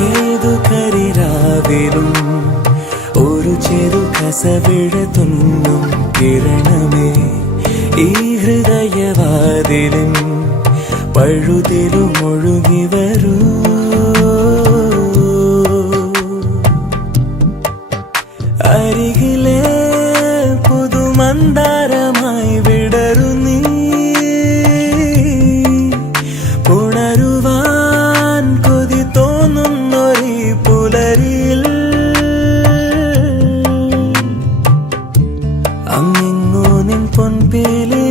ഏതു കരിരാവിലും ഒരു ചെറു കസവിഴ തുന്നും കിരണമേ ഈ ഹൃദയവാതിലിൻ പഴുതിലും ഒഴുകി വരൂ. അരികിലെ പുതുമന്ദാരമായി വിടരു നീ, ഉണരുവാൻ കൊതി തോന്നുന്നൊരീ പുലരിയിൽ അങ്ങിങ്ങോ നിൻ പൊൻപേലി